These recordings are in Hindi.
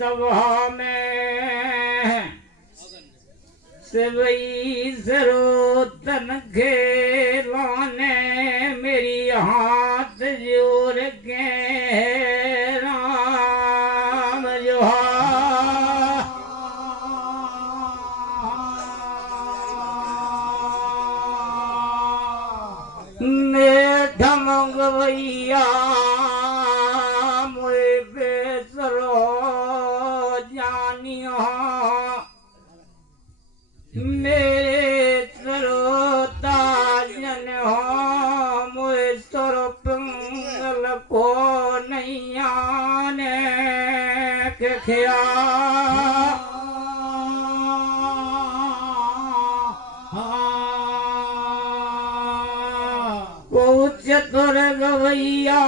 सभा में सेवई सरो तन खेलाने मेरी हाथ जोड़ के राम ने ढमंगवैया मेरे सरोता जन हो मुझ पंगल को नैया ने ख्या को चतुर गवैया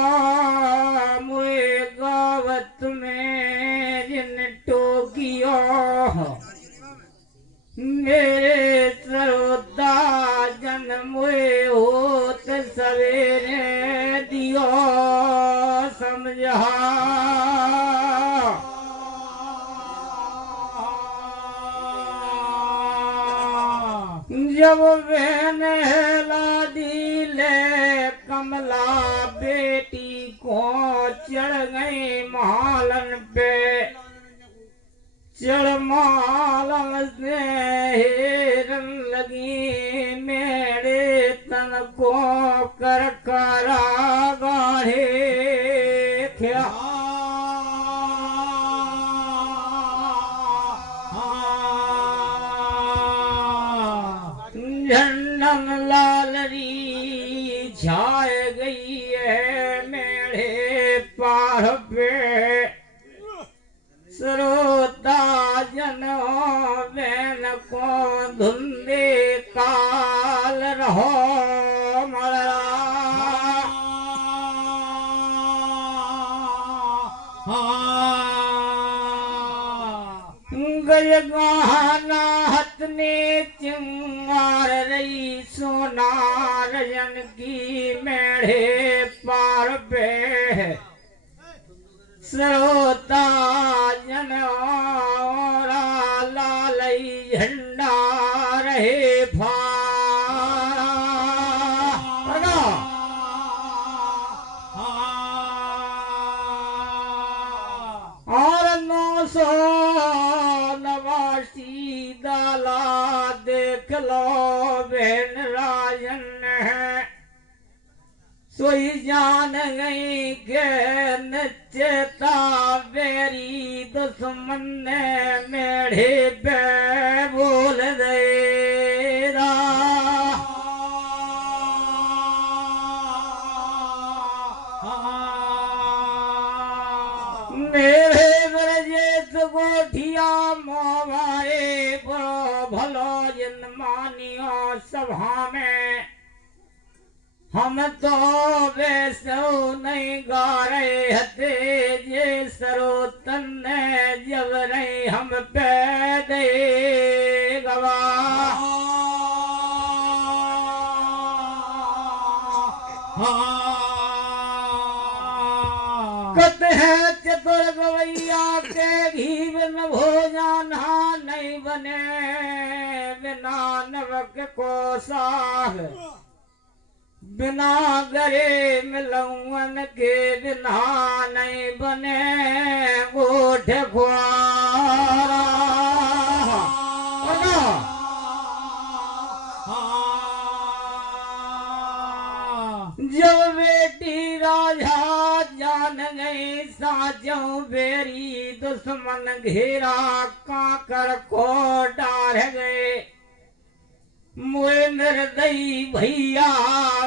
मुझे गावत में जिन टोकियो मेरे सरोता जन्म होत सवेरे दियो समझा जब बहन लादी ले कमला बेटी को चढ़ गई मालन पे चढ़माल से हेरन लगी मेरे तन को कर करा गाढ़े क्या झंडन लालरी छाए गई है मेरे पार पे सरोता जनो बैन को धुंधे काल रहो मरा गय गहना हथ ने चिंगार रही सोनार जन की मेढ़े पार पे सरोता जनोरा लालई झंडा रहे फारा और 900 नवासी दाला देख लो बहन राजन है सोई जान गई के नचता बेरी दुश्मन ने मेढ़े पे बोल देरा मेरे ब्रजेश गोठिया मोबाए भलो जिन मानियो सभा में हम तो वैसो नहीं गा रहे हते जे सरोतन ने जब नहीं हम पैदे गवा कत है चतुर गवैया के घी बिन भोजन नहीं बने बिना नमक को साग बिना गरे मिलौन के बिना नहीं बने गोठ खुआरा जब बेटी राजा जान गई साजों बेरी दुश्मन घेरा काकर को डार गए मोए निर्दयी भैया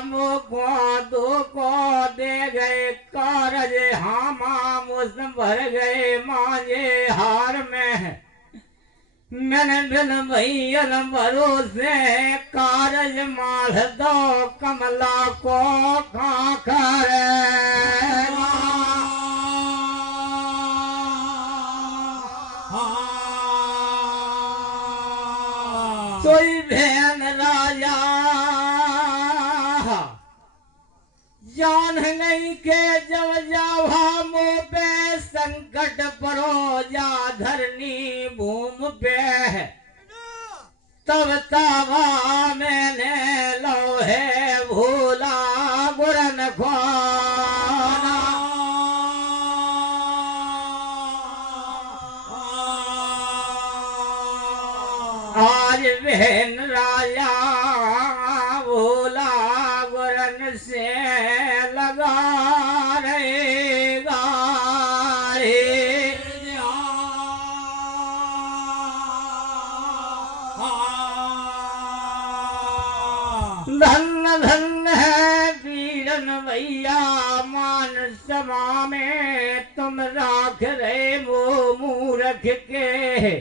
मोको दो को दे गए कारज हामा मुस्म भर गए मांझे हार में मैंने बिन भैया भरोसे कारज माल दो कमला को खाकर सोई बहन राजा जान नहीं के जब जावा मुँह पे संकट परो जा धरनी भूम पे तब तावा मैंने लोहे भूला गुरन ख्वाना आज बहन राजा भोला गुरन से लगा रहेगा रे धन धन है पीड़न भैया मान समा में तुम राख रहे वो मूरख के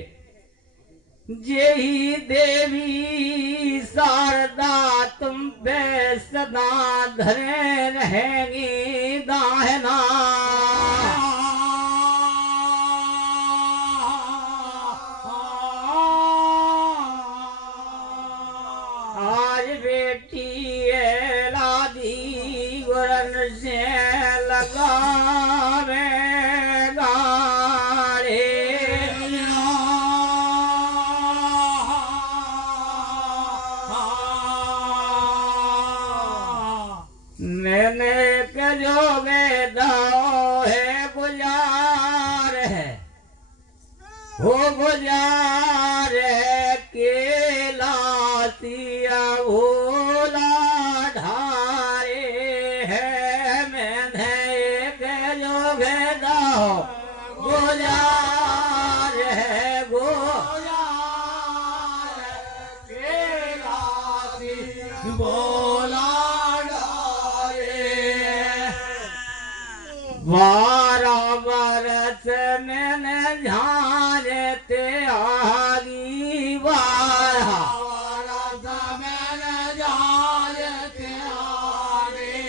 जेही देवी शारदा तुम पे सदा धरे रहेंगी दाहना आज बेटी लादी गुरन से लगा मैंने कजोगे दाओ है गुजार है हो गुजार है केला सिया भोला ढारे है मैंने कजोगे दाओ गुजार है गुजार केला सिया भोला 12 बरस मैंने झांझते आगी 12 बरस मैंने झांझते आगे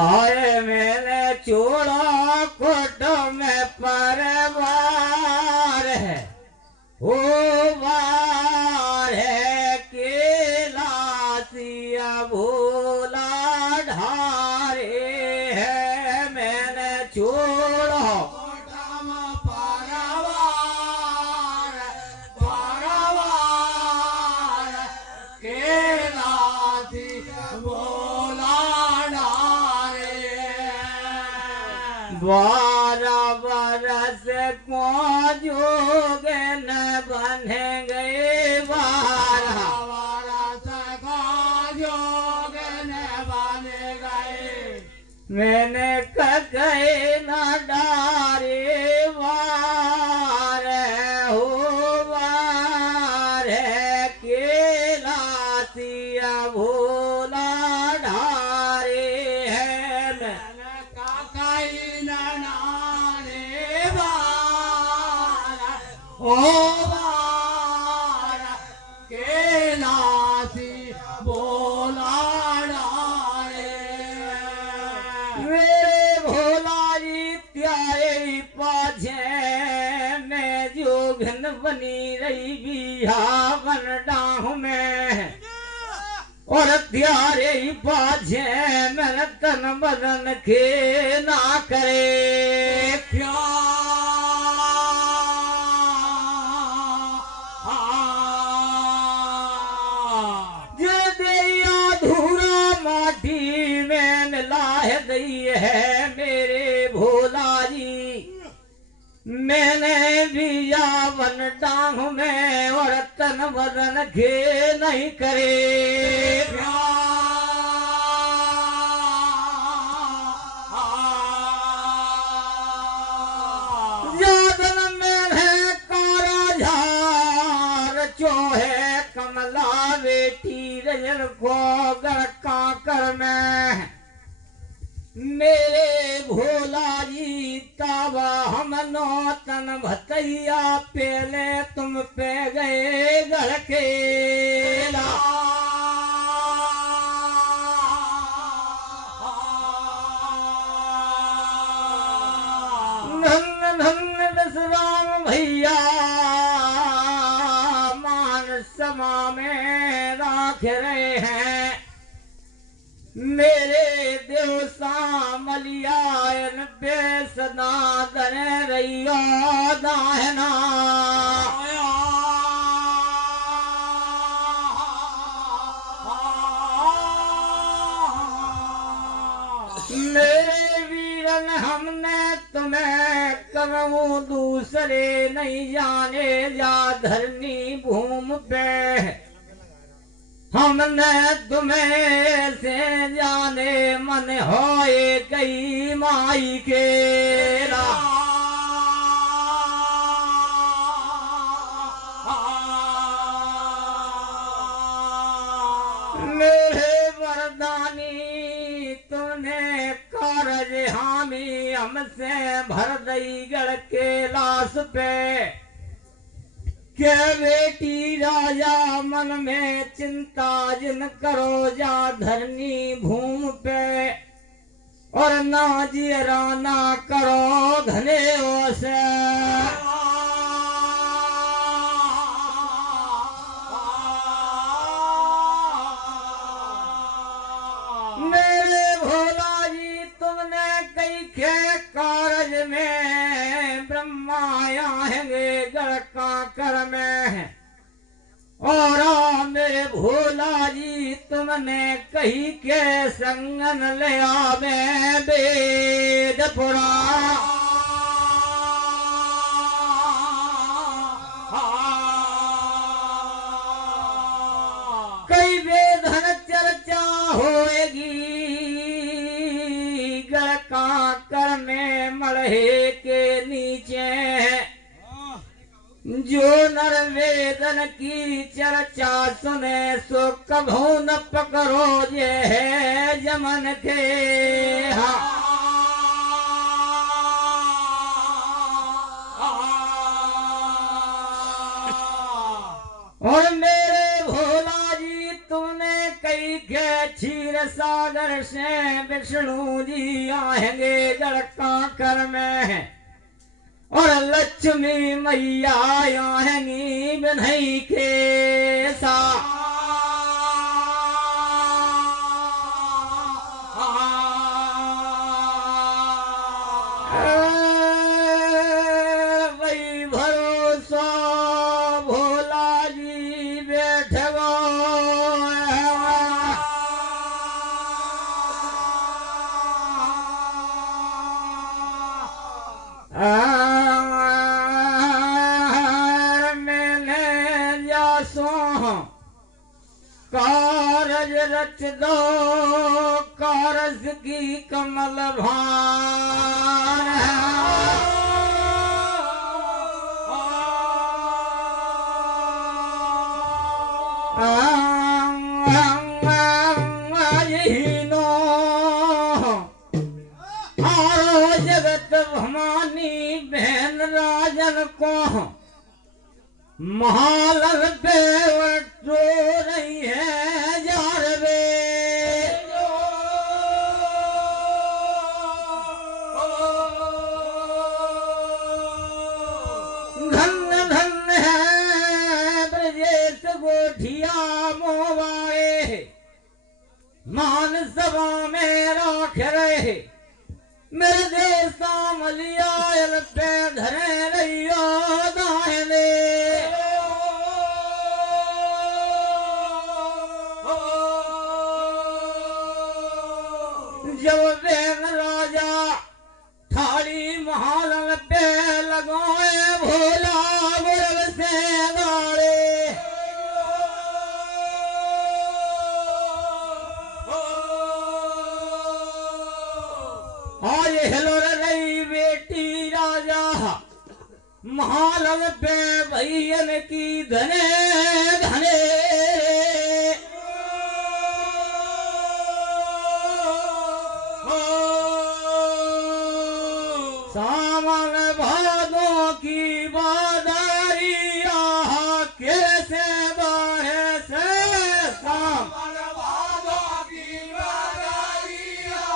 आए मैंने चूड़ा कोट में परवार है हो बार है केला सिया भोला ढारे छोड़ो परवार परवार केला भोला ढारे 12 बरस को जोगन बन गए 12 बरस को जोगन बन गए मैंने गए न डारे वार हो वार केला सिया भोला ढारे है मैंने काकाई न नारे वार हो वार केला सिया भोला जोगन बनी रही बिहावन डाह में और त्यारे पाछे मेरे तन बदन के ना करे जो दिया धूरा माटी में लाह दी है मेरे भोला जी मैंने भी यावन डांग में और तन बदन के नहीं करे यादन में है कारा झार चोहे कमला नारियल को गढ़ काकर में मेरे भोला जी तब हम नौतन भतैया पहले तुम पे गए गढ़ केला धन धन दशराम भैया मान समा में राख रहे हैं मेरे देव सामलियायन बेसना दने रैया दाहना मेरे वीरन हमने तुम्हें करूं दूसरे नहीं जाने जा धरनी भूमि पे हमने तुम्हें से जाने मन होए कई माई के मेरे वरदानी तूने कारज हामी हमसे भर दई गढ़ के लाश पे के बेटी राजा मन में चिंता जिन करो जा धरनी भूमि पे और ना जियरा ना करो घने से मेरे भोला जी तुमने कई के कारज में ब्रह्मा आएंगे गढ़ काकर में और मेरे भोला जी तुमने कही के संगन ले आवे वेद पुराण कई वेदन चर्चा होएगी गढ़ काकर में मलहे के नीचे जो नर वेदन की चर्चा सुने सो कभू न पकड़ो जे है जमन के और मेरे भोला जी तुमने कई के क्षीर सागर से विष्णु जी आएंगे गढ़ काकर में और लक्ष्मी मैया आएंगी बिन्हई के सा वही भरोसा भोला जी बैठ गो कारज रच दो कारज की कमल भान नो आरो जगत भवानी बहन राजन को महालल पे जो नहीं है जार वे धन धन है ब्रजेश गोठिया मोवाए मान सभा में राख रहे मेरे देश सामलियायल पे धरे रहियो दायने जब बेन राजा थाली महाल पे लगाए भोला गुरव से गाड़े आज हिलोर रही बेटी राजा महाल पे भैयन की धने धने सावन भादों की बादरिया कैसे बाहे से सावन भादों की बादरिया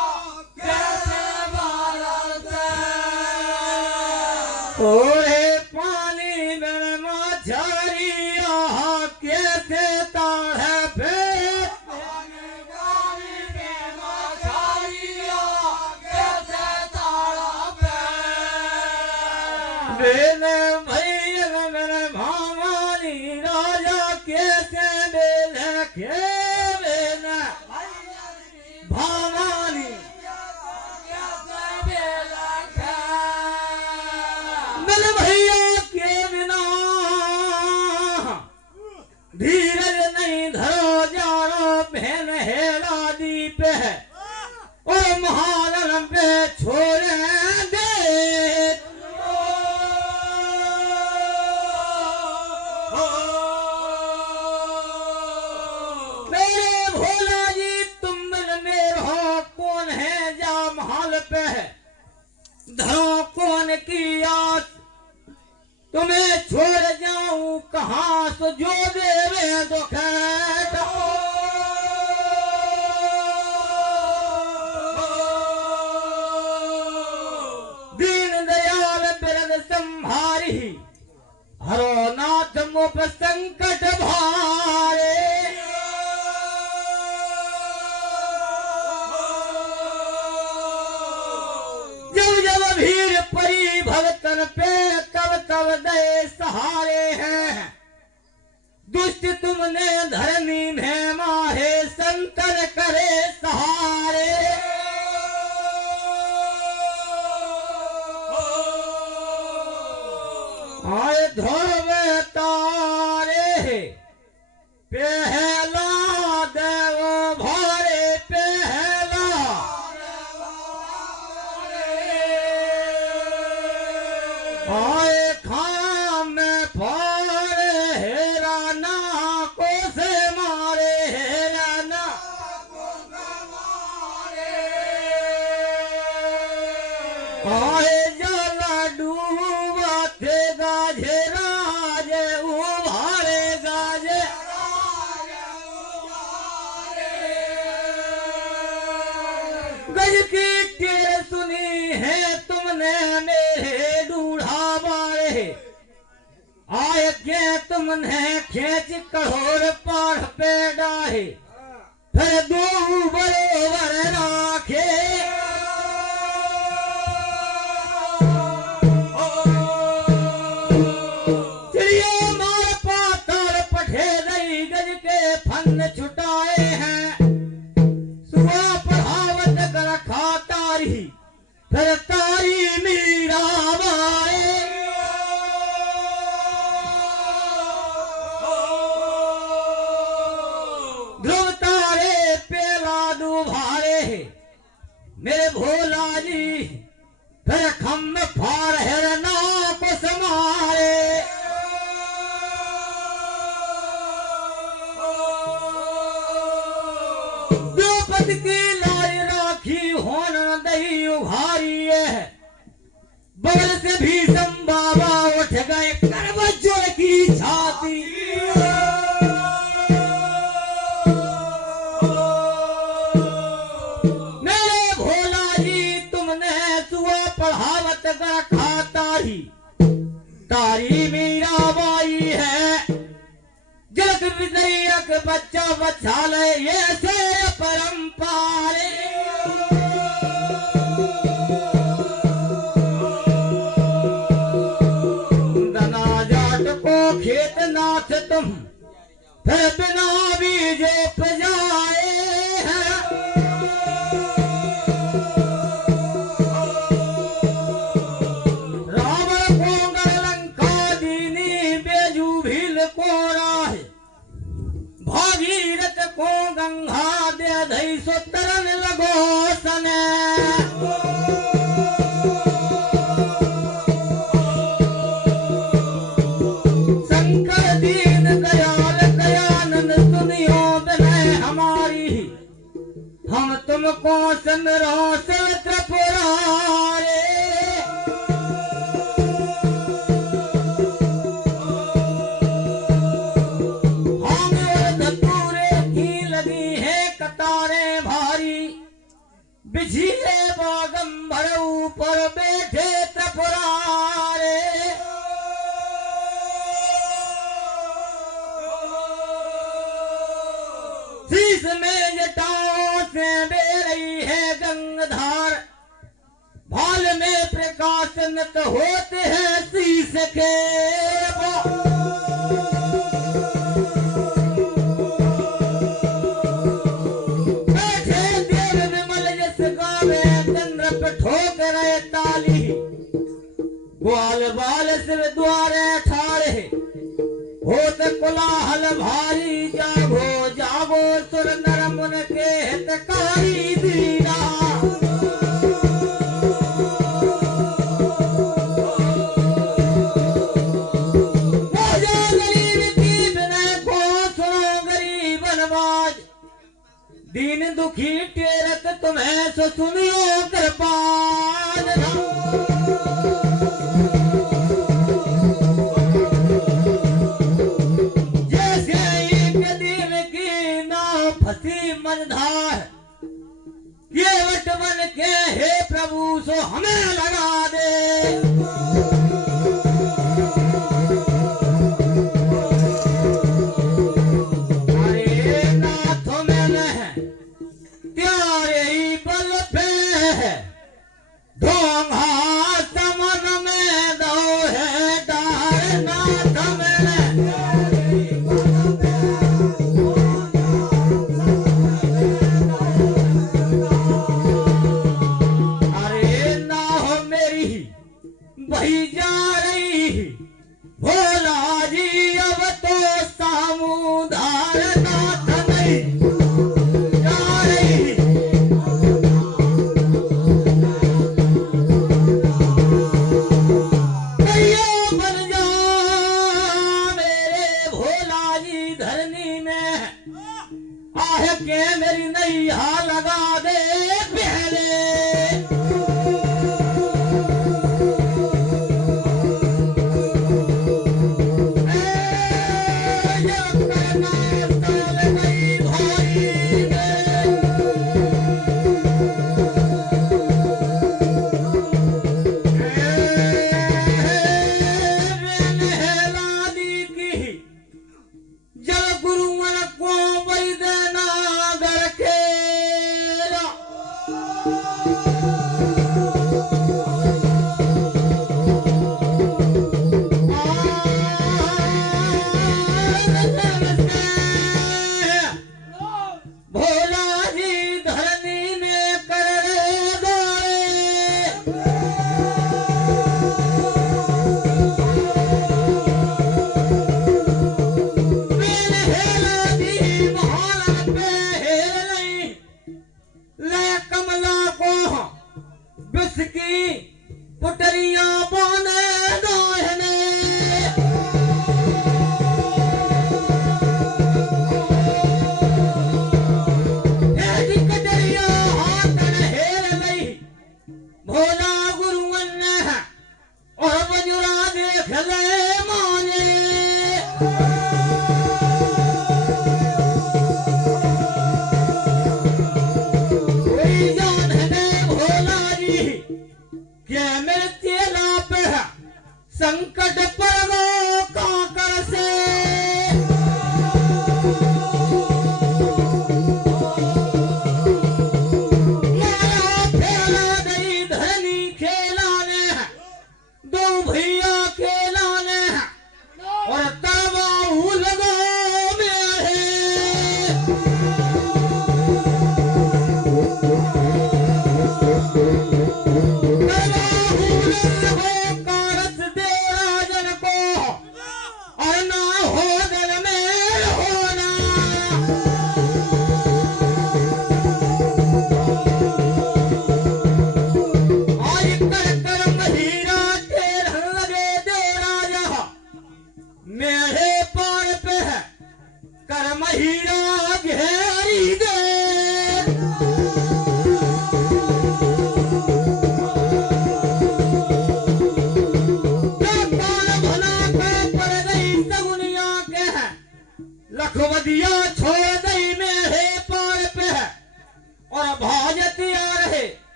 कैसे बारसे ओरे पानी में मछरिया कैसे ताड़े पेट पानी में मछरिया कैसे ताड़ा पेट बेने भैया मेरे भावानी राजा कैसे बेले के बेने भावानी मेरे भैया के बिना धीरज नहीं धरो जारो बहन हेला दीप है और महारण पे छोड़े दे मेरे भोला जी तुम मिल में रहो कौन है जा महल पे धरो कौन की आस तुम्हें छोड़ जाऊं कहां सो जो देवे दुख दीन दयाल बिरद संभारी हरो नाथ मुप संकट भारे जब जब भीड़ परी भगतन पे तब तब दे सहारे हैं दुष्ट तुमने धरनी में माहे संतर करे सहारे आए धोवे तारे पहला देव भारे पहला आए खाम में फारे हेराना को से मारे हेराना आए जला डूबा थे गाजे राजे उभारे गाजे गज की टेर सुनी है तुमने मेरे डूढ़ा मारे आय के तुमने खेच कठोर पार पे डाहे फिर दो बरोबर राखे चिड़िया मार पातर पठे दई गज के फन छुटाए हैं सुआ पढ़ावत कर खातारी फिर तारी मीरा बाए ध्रुव तारे पेला दुभारे मेरे भोला जी फिर खम फार हिरना को समारे द्रौपदी की लारी राखी होन दही उभारी है बगल से भीषम बाबा उठ गए करवज्जों की छाती मेरे भोला जी तुमने सुआ पढ़ावत का खाता ही तारी मीरा बाई है जग विजयक बच्चा बचा ले ये से परंपारे दना जाट को खेत नाथ तुम फिर बिना बीजे उपजाए हैं रावण को लंका दीनी बेजू भील को राह भागीरथ को गंगा दे धई सो तरन लगो सने शंकर दीन दयाल दयानंद सुनियो बिनय हमारी हम तुमको संग्रह से त्रिपुरारे कतारे भारी बिछिए बागंबर ऊपर बैठे त्रिपुरारे शीश में जटाओं से बह रही है गंगाधार भाल में प्रकाशनत होते हैं शीश के बैठे देव विमल जस गावे चंद्र पे ठोक रहे ताली ग्वाल बाल शिव द्वारे ठाड़े होत कोलाहल भारी जागो जागो सुर नर मुन के हितकारी दीना दीन दुखी टेरत तुम्हें सो सुनियो कृपाल जैसे एक दिन की नाव फंसी मनधार ये वट बन के हे प्रभु सो हमें लगा दे वही जा रही भोला जी अब तो सामुधार नाथ नहीं जा रही बन जा मेरे भोला जी धरनी में आह के मेरी नैया लगा दे पहले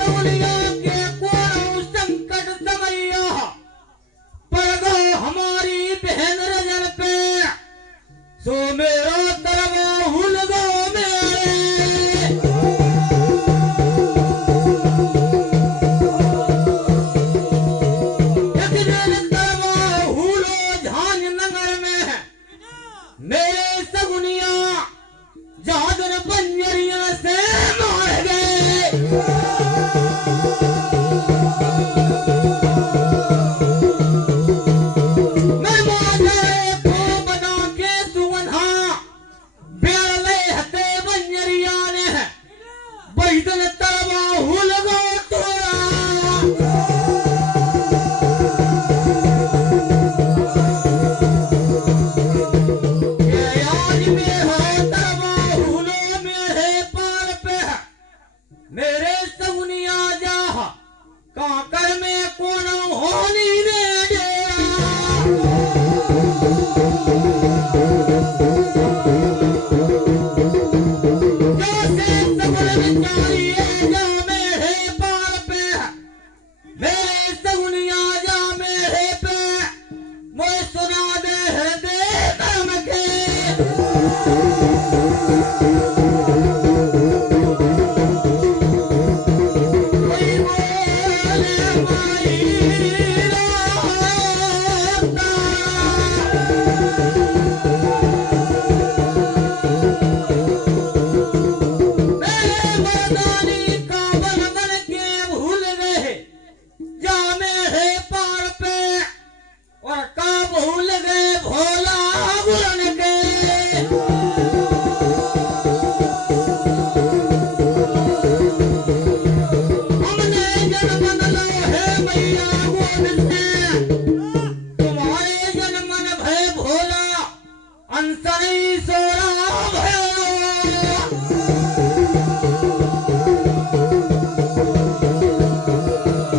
सवलिया के कौन संकट समैया पड़ गो हमारी बहन रजन पे सो मेरो तरवा हुल गो मेरे एक दिन तरवा हुलो झांझ नगर में मेरे सगुनिया जादर बंजरिया से मार गए मैं मारे को बना के सुवन्हा बेड़ले हते बंजरिया ने बैदन तरवा हुल गो तोरा के आज में हो तरवा हुलो मेरे पार पे मेरे सगुनिया जा काकर में कौन होनी रे जैसे सगुन विचारिए जा मेरे पार पे मेरे सगुनिया जा मेरे पे मोए सुना दे हृदय कर्म के कोई बोले माई राता मेरे मर्दानी का बन बन के भूल गए जा मेरे पार पे और का भूल गए भोला गुरन के हमने जन्म लो है मैया गोद से तुम्हारे जन्मन भय भोला अंसनी सोरा भैया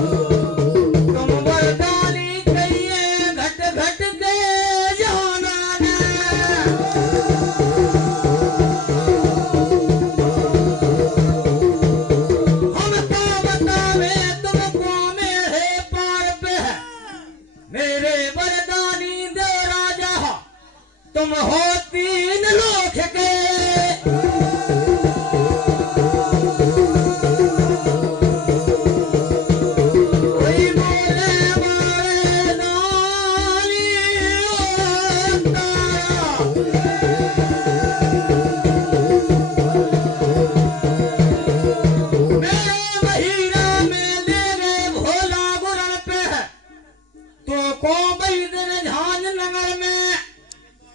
तुम वरदानी कहिए घट घट के जाना ने हमको बतावे तुमको मेरे पार पे मेरे वरदानी दे राजा तुम हो तीन लोक के कोई बोले मारे नानी होता मेरे महीना में ले गए भोला गुरन पे तो को बैदन झांझ नगर में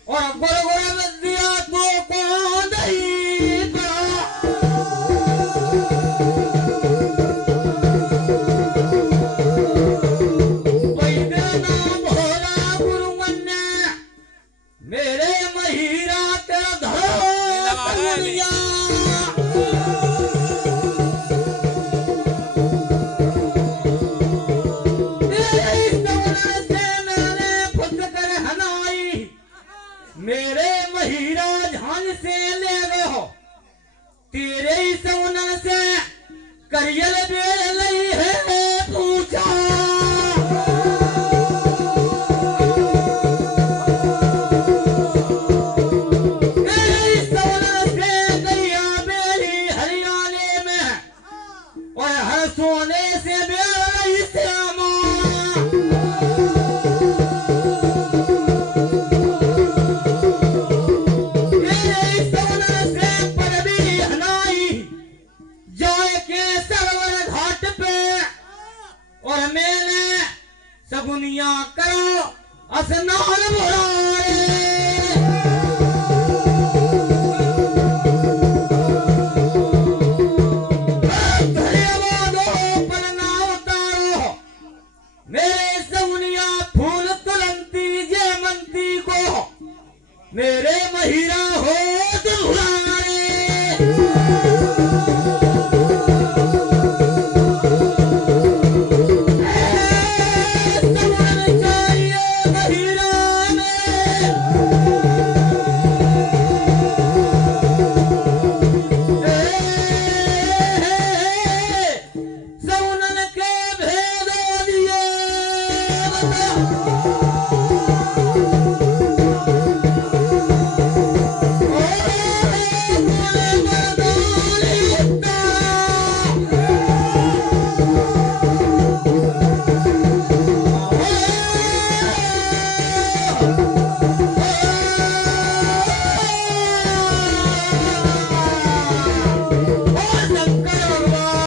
और गुरगुर विद्या तो को दही पड़ा बैदना भोला गुरुवन ने मेरे महीरा तेरा धरो सगुनिया तेरे सगुन से मैंने फुस कर हनाई मेरे महीरा झांझ से ले गए हो तेरे ही सगुन से करियल बेल लई है पूछा तेरे ही सगुन से गैया बेली हरियाणे में और हर सोने से बेल लई श्यामा मेरे सवना से परबी हनाई जाए के सरवर घाट पे और मैंने सगुनिया करो स्नान बुलाए